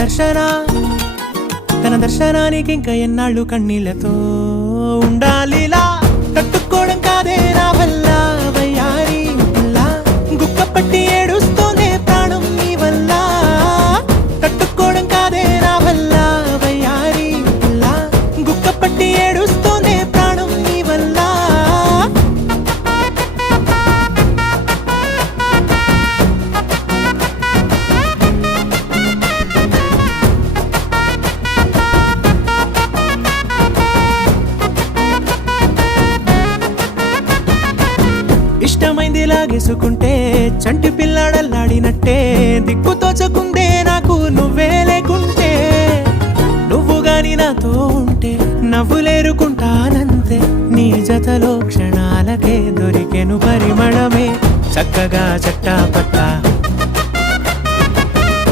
దర్శన తన దర్శనానికి ఇంకా ఎన్నాళ్ళు కన్నీళ్లతో ఉండాలిలా తట్టుకోవడం కాదే నా వల్ల వయ్యారి పిల్ల గుక్క పట్టి ఏడుస్తూనే ప్రాణం నీ వల్ల తట్టుకోవడం కాదే నా వల్ల వయ్యారి పిల్ల గుక్క పట్టి ఏడుస్తూనే ప్రాణం నీ వల్ల ఇష్టమైంది లాగేసుకుంటే చంటి పిల్లాడల్లాడినట్టే దిక్కు తోచకుందే